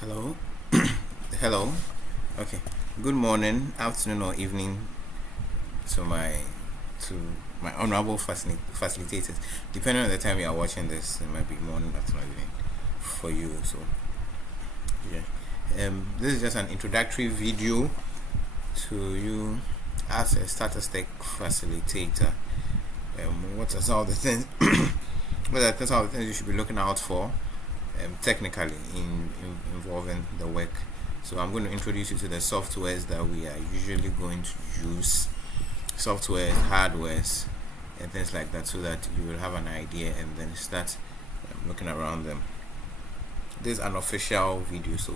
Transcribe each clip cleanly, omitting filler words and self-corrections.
Hello. Hello. Okay. Good morning, afternoon, or evening to my honorable facilitators. Depending on the time you are watching this, it might be morning, afternoon, evening for you. So yeah. This is just an introductory video to you as a StartersTech facilitator. What are some of the things? What are some of the things you should be looking out for? Technically involving the work. So I'm going to introduce you to the softwares that we are usually going to use, softwares, hardwares, and things like that, so that you will have an idea and then start looking around them. This is an official video, so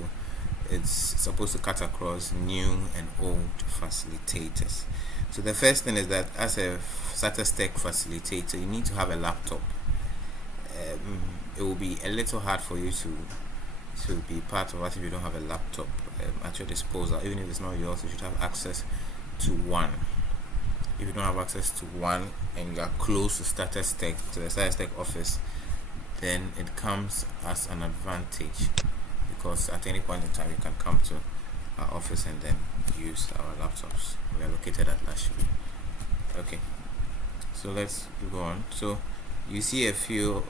it's supposed to cut across new and old facilitators. So the first thing is that as a StartersTech facilitator, you need to have a laptop. It will be a little hard for you to be part of us if you don't have a laptop at your disposal. Even if it's not yours, you should have access to one. If you don't have access to one and you are close to the StartersTech office, then it comes as an advantage, because at any point in time you can come to our office and then use our laptops. We are located at Lashby. Okay, so let's go on. So you see a few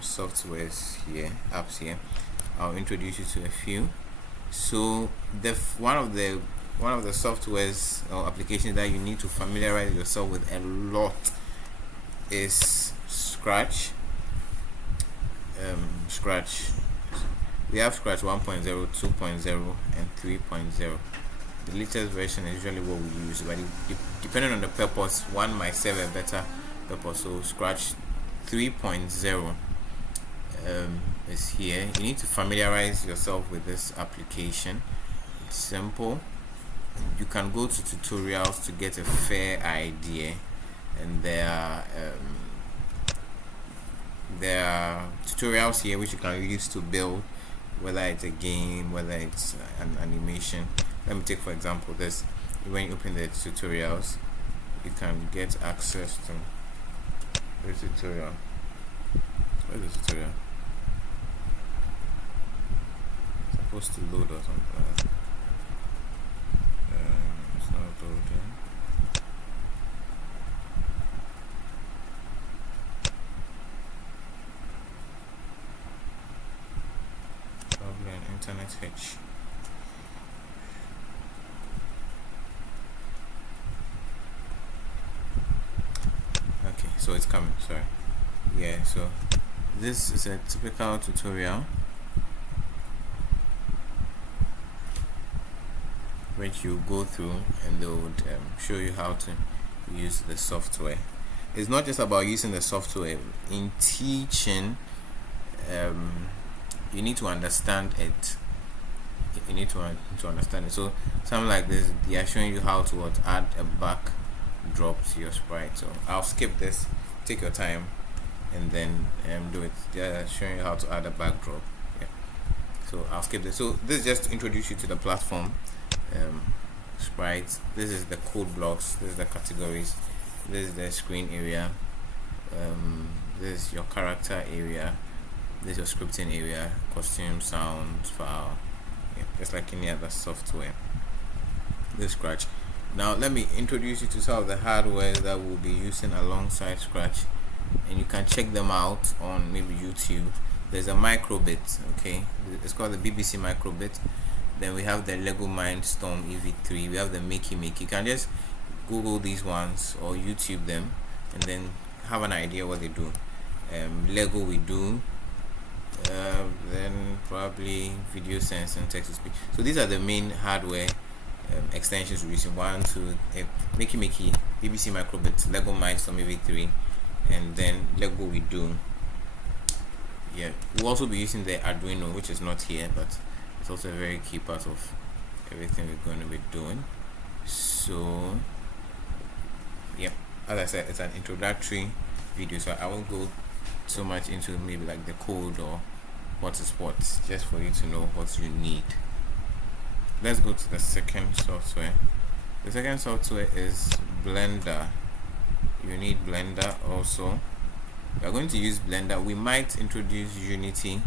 softwares here, apps here. I'll introduce you to a few. So one of the softwares or applications that you need to familiarize yourself with a lot is Scratch. We have Scratch 1.0, 2.0, and 3.0. The latest version is usually what we use, but depending on the purpose, one might serve a better purpose. So Scratch 3.0 is here. You need to familiarize yourself with this application. It's simple. You can go to tutorials to get a fair idea, and there are tutorials here which you can use to build, whether it's a game, whether it's an animation. Let me take for example this. When you open the tutorials, you can get access to this tutorial. Where's the tutorial? It's supposed to load or something. It's not loading. Probably an internet hitch. Okay, so it's coming. Sorry. Yeah, so this is a typical tutorial which you go through, and they would show you how to use the software. It's not just about using the software. In teaching, you need to understand it. You need to understand it. So something like this, they are showing you how to add a backdrop to your sprite. So I'll skip this. Take your time and then do it. They're showing you how to add a backdrop. Yeah. So I'll skip this. So this is just to introduce you to the platform. Sprites. This is the code blocks. This is the categories. This is the screen area. This is your character area. This is your scripting area. Costume, sound, file. Yeah, just like any other software. This Scratch. Now let me introduce you to some of the hardware that we'll be using alongside Scratch, and you can check them out on maybe YouTube. There's a microbit. Okay, it's called the BBC microbit. Then we have the Lego Mindstorm EV3. We have the Makey. You can just Google these ones or YouTube them and then have an idea what they do. Lego we do. Then probably video sense and text to speech. So these are the main hardware extensions we're using. Makey, BBC microbit, Lego Mindstorm EV3, and then Lego we do. Yeah, we'll also be using the Arduino, which is not here, but it's also a very key part of everything we're going to be doing. So yeah, as I said, it's an introductory video, so I won't go so much into maybe like the code or what is what, just for you to know what you need. Let's go to the second software. The second software is Blender. You need Blender also. We are going to use Blender. We might introduce Unity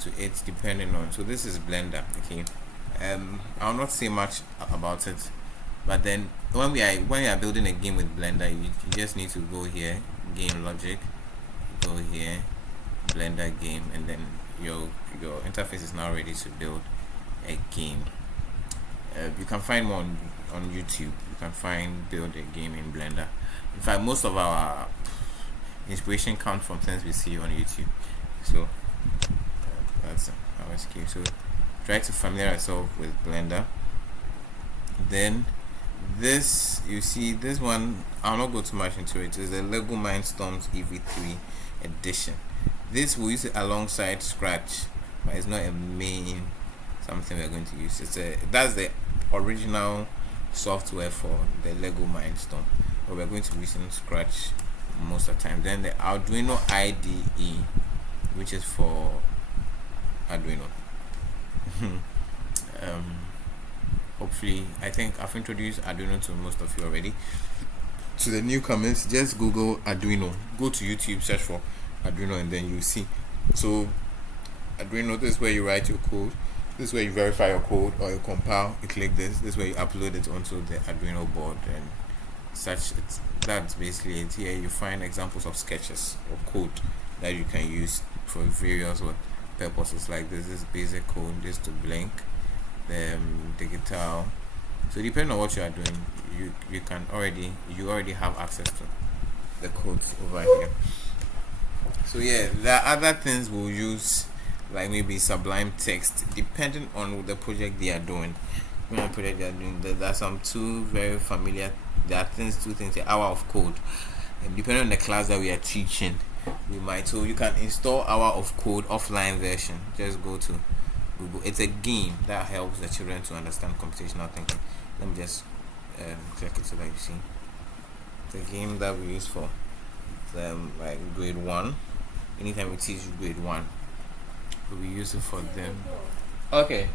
to 8 depending on. So this is Blender. Okay, I'll not say much about it, but then when we are building a game with Blender, you just need to go here, game logic, go here, Blender game, and then your interface is now ready to build a game. You can find more on YouTube. You can find build a game in Blender. In fact, most of our inspiration comes from things we see on YouTube. So that's our escape. So try to familiarize yourself with Blender. Then this, you see this one, I'll not go too much into it. It's the Lego Mindstorms EV3 edition. This will use it alongside Scratch, but it's not a main something we're going to use. That's the original software for the Lego Mindstorm, but we're going to be using Scratch most of the time. Then the Arduino IDE, which is for Arduino. Hopefully, I think I've introduced Arduino to most of you already. To the newcomers, just Google Arduino, go to YouTube, search for Arduino, and then you see. So Arduino, this is where you write your code, this is where you verify your code, or you compile, you click this is where you upload it onto the Arduino board and such. That's basically it. Here you find examples of sketches or code that you can use for various purposes. Like this is basic code, this to blink, digital. So depending on what you are doing, you already have access to the codes over here. So yeah, there are other things we'll use, like maybe Sublime Text, depending on the project they are doing. There are some two very familiar. There are two things. The hour of code, and depending on the class that we are teaching, so you can install Hour of Code offline version. Just go to Google. It's a game that helps the children to understand computational thinking. Let me just click it so that you see. It's a game that we use for like grade 1. Anytime we teach grade 1, we use it for them. Okay,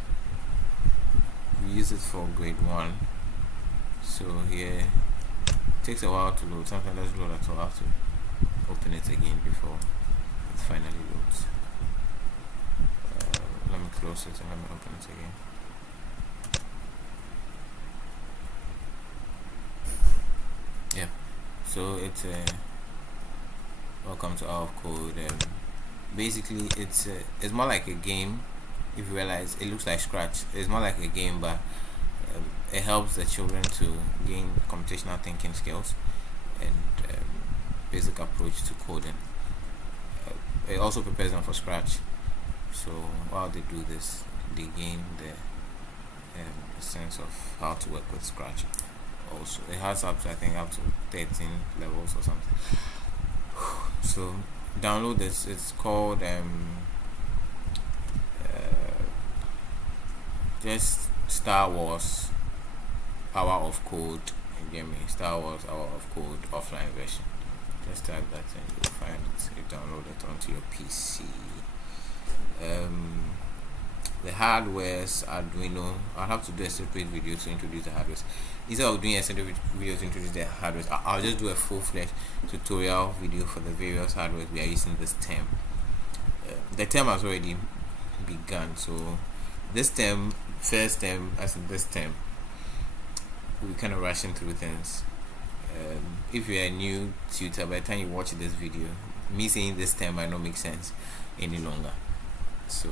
we use it for grade 1. So here it takes a while to load. Sometimes it doesn't load at all. I have to open it again before it finally loads. Let me close it and let me open it again. Yeah, so it's welcome to Hour of Code. Basically it's more like a game. If you realize, it looks like Scratch. It's more like a game, but it helps the children to gain computational thinking skills and basic approach to coding. It also prepares them for Scratch. So while they do this, they gain the sense of how to work with Scratch. Also, it has up to 13 levels or something. So download this. It's called just Star Wars Hour of Code. Star Wars Hour of Code offline version. Just type that and you'll find it. You download it onto your PC. The hardwares, Arduino. I'll have to do a separate video to introduce the hardwares. Instead of doing a separate video to introduce the hardwares, I'll just do a full-fledged tutorial video for the various hardwares we are using this term. The term has already begun, so this term, first term, as in this term, we're kind of rushing through things. If you're a new tutor, by the time you watch this video, me saying this term might not make sense any longer. So